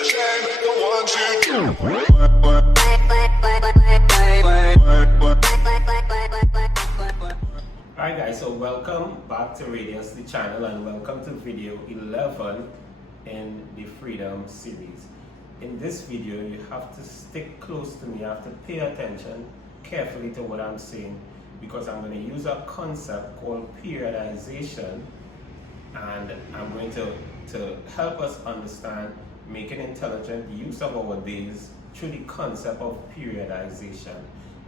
Hi guys, so welcome back to Rydeus-The channel and welcome to video 11 in the Freedom series. In this video, you have to stick close to me, you have to pay attention carefully to what I'm saying, because I'm going to use a concept called periodization, and I'm going to help us understand making intelligent use of our days through the concept of periodization.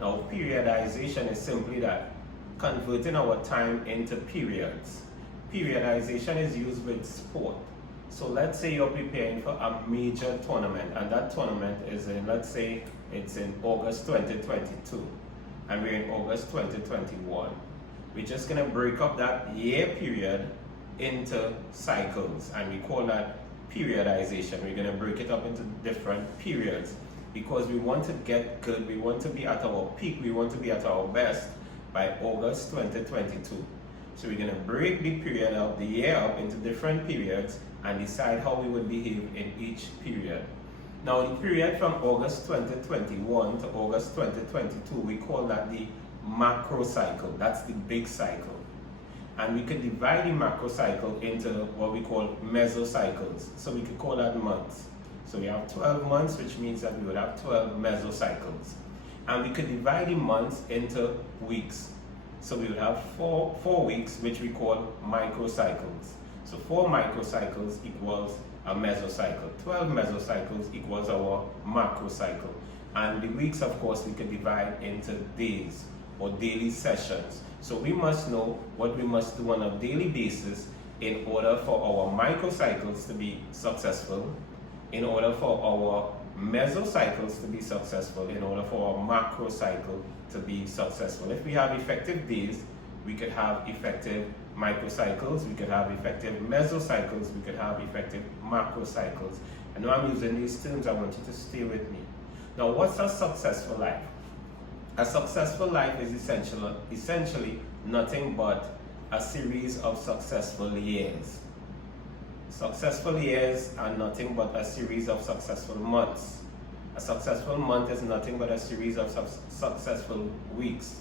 Now, periodization is simply that, converting our time into periods. Periodization is used with sport. So let's say you're preparing for a major tournament, and that tournament is in, let's say it's in August 2022, and we're in August 2021. We're just gonna break up that year period into cycles, and we call that periodization. We're gonna break it up into different periods because we want to get good, we want to be at our peak, we want to be at our best by August 2022. So we're going to break the period of the year up into different periods and decide how we would behave in each period. Now, the period from August 2021 to August 2022, we call that the macro cycle. That's the big cycle. And we could divide the macro cycle into what we call mesocycles. So we could call that months. So we have 12 months, which means that we would have 12 mesocycles. And we could divide the months into weeks. So we would have four weeks, which we call microcycles. So 4 microcycles equals a mesocycle. 12 mesocycles equals our macrocycle. And the weeks, of course, we could divide into days or daily sessions. So we must know what we must do on a daily basis in order for our microcycles to be successful, in order for our mesocycles to be successful, in order for our macro cycle to be successful. If we have effective days, we could have effective microcycles, we could have effective mesocycles, we could have effective macrocycles. And when I'm using these terms, I want you to stay with me. Now, what's a successful life? A successful life is essentially nothing but a series of successful years. Successful years are nothing but a series of successful months. A successful month is nothing but a series of successful weeks.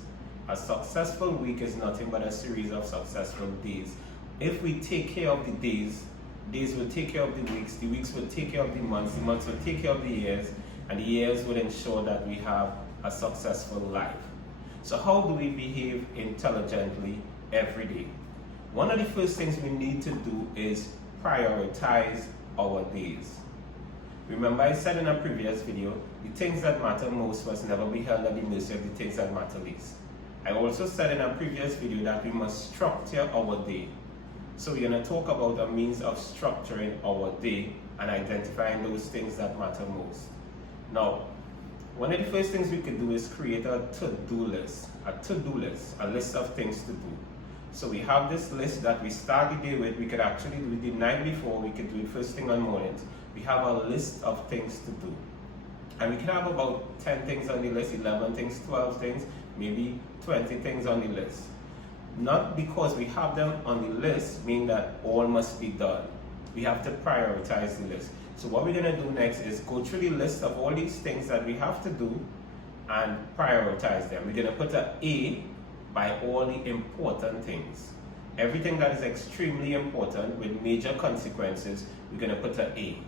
A successful week is nothing but a series of successful days. If we take care of the days, days will take care of the weeks will take care of the months will take care of the years, and the years will ensure that we have a successful life. So how do we behave intelligently every day? One of the first things we need to do is prioritize our days. Remember, I said in a previous video, the things that matter most must never be held at the mercy of the things that matter least. I also said in a previous video that we must structure our day. So we're going to talk about a means of structuring our day and identifying those things that matter most. Now, one of the first things we could do is create a to-do list. A list of things to do. So we have this list that we start the day with. We could actually do it the night before, we could do it first thing on mornings. We have a list of things to do. And we can have about 10 things on the list, 11 things, 12 things, maybe 20 things on the list. Not because we have them on the list mean that all must be done. We have to prioritize the list. So what we're going to do next is go through the list of all these things that we have to do and prioritize them. We're going to put an A by all the important things. Everything that is extremely important with major consequences, we're going to put an A.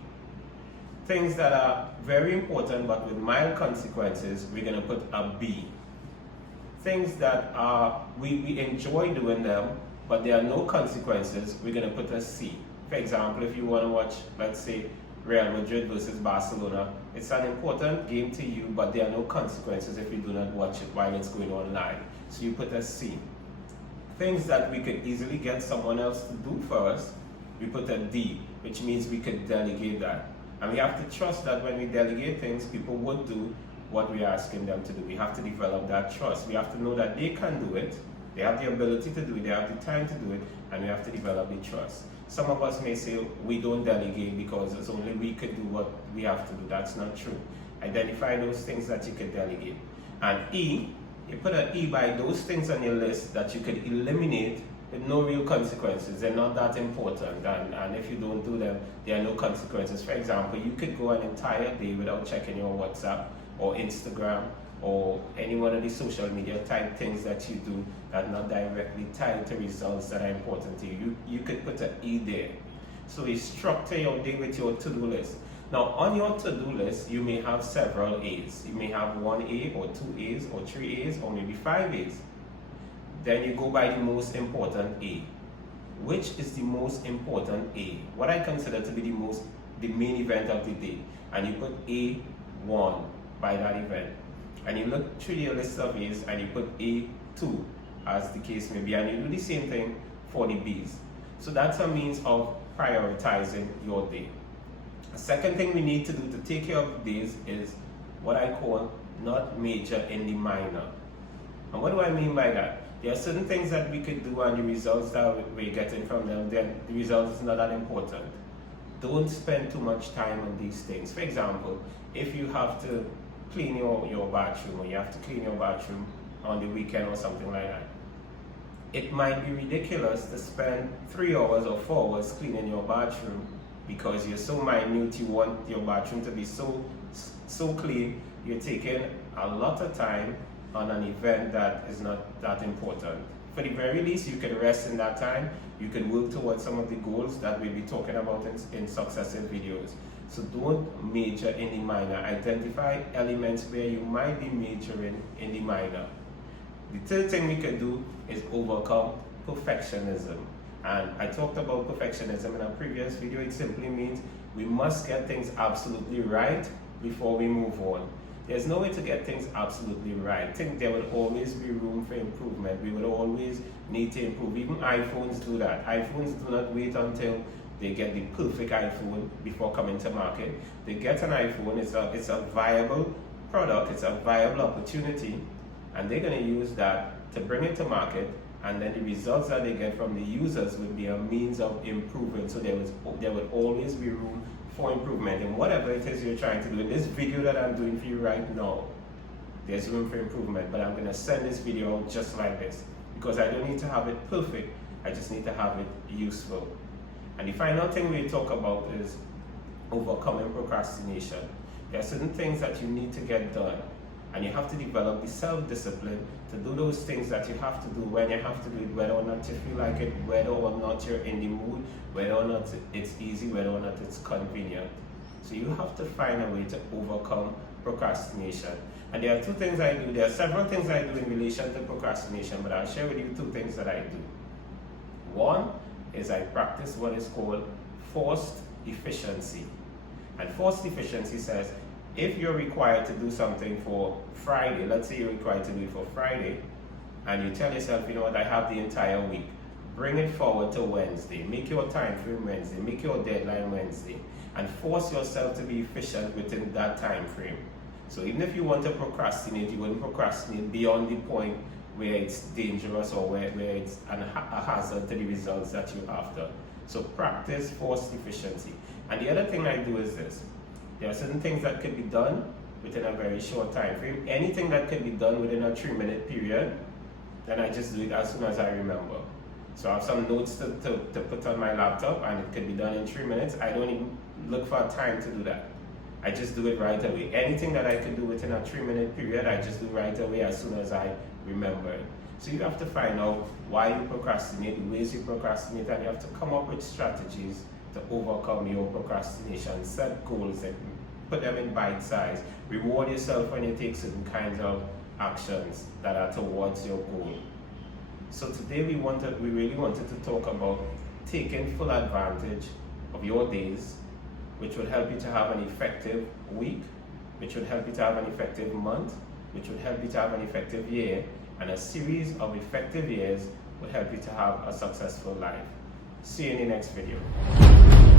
Things that are very important but with mild consequences, we're going to put a B. Things that we enjoy doing them but there are no consequences, we're going to put a C. For example, if you want to watch, let's say, Real Madrid versus Barcelona, it's an important game to you, but there are no consequences if you do not watch it while it's going on live. So you put a C. Things that we could easily get someone else to do for us, we put a D, which means we could delegate that. And we have to trust that when we delegate things, people would do what we're asking them to do. We have to develop that trust. We have to know that they can do it, they have the ability to do it, they have the time to do it, and we have to develop the trust. Some of us may say we don't delegate because it's only we could do what we have to do. That's not true. Identify those things that you could delegate. And E, you put an E by those things on your list that you could eliminate with no real consequences. They're not that important, and if you don't do them, there are no consequences. For example, you could go an entire day without checking your WhatsApp or Instagram or any one of the social media type things that you do that are not directly tied to results that are important to you. You could put an E there. So you structure your day with your to-do list. Now on your to-do list, you may have several A's. You may have 1A or 2A's or 3A's or maybe 5A's. Then you go by the most important A. Which is the most important A? What I consider to be the main event of the day. And you put A1 by that event. And you look through your list of A's and you put A2 as the case may be. And you do the same thing for the B's. So that's a means of prioritizing your day. The second thing we need to do to take care of the days is what I call not major in the minor. And what do I mean by that? There are certain things that we could do and the results that we're getting from them, then the result is not that important. Don't spend too much time on these things. For example, if you have to clean your bathroom or you have to clean your bathroom on the weekend or something like that, it might be ridiculous to spend 3 hours or 4 hours cleaning your bathroom because you're so minute, you want your bathroom to be so clean, you're taking a lot of time on an event that is not that important. For the very least, you can rest in that time. You can work towards some of the goals that we'll be talking about in successive videos. So don't major in the minor. Identify elements where you might be majoring in the minor. The third thing we can do is overcome perfectionism. And I talked about perfectionism in a previous video. It simply means we must get things absolutely right before we move on. There's no way to get things absolutely right. I think there will always be room for improvement. We will always need to improve. Even iPhones do that. iPhones do not wait until they get the perfect iPhone before coming to market. They get an iPhone, it's a viable product, it's a viable opportunity, and they're going to use that to bring it to market, and then the results that they get from the users will be a means of improvement. So there will always be room for improvement in whatever it is you're trying to do. In this video that I'm doing for you right now, there's room for improvement, but I'm going to send this video out just like this because I don't need to have it perfect, I just need to have it useful. And the final thing we talk about is overcoming procrastination. There are certain things that you need to get done, and you have to develop the self-discipline to do those things that you have to do when you have to do it, whether or not you feel like it, whether or not you're in the mood, whether or not it's easy, whether or not it's convenient. So you have to find a way to overcome procrastination. And there are two things I do. There are several things I do in relation to procrastination, but I'll share with you two things that I do. One is I practice what is called forced efficiency. And forced efficiency says, if you're required to do something for Friday, let's say you're required to do it for Friday, and you tell yourself, you know what, I have the entire week, bring it forward to Wednesday, make your time frame Wednesday, make your deadline Wednesday, and force yourself to be efficient within that time frame. So even if you want to procrastinate, you wouldn't procrastinate beyond the point where it's dangerous or where it's a hazard to the results that you're after. So practice forced efficiency. And the other thing I do is this. There are certain things that can be done within a very short time frame. Anything that can be done within a 3-minute period, then I just do it as soon as I remember. So I have some notes to put on my laptop, and it can be done in 3 minutes. I don't even look for time to do that. I just do it right away. Anything that I can do within a 3-minute period, I just do right away as soon as I remember it. So you have to find out why you procrastinate, the ways you procrastinate, and you have to come up with strategies to overcome your procrastination. Set goals and put them in bite size. Reward yourself when you take certain kinds of actions that are towards your goal. So today we really wanted to talk about taking full advantage of your days, which will help you to have an effective week, which will help you to have an effective month, which will help you to have an effective year, and a series of effective years will help you to have a successful life. See you in the next video.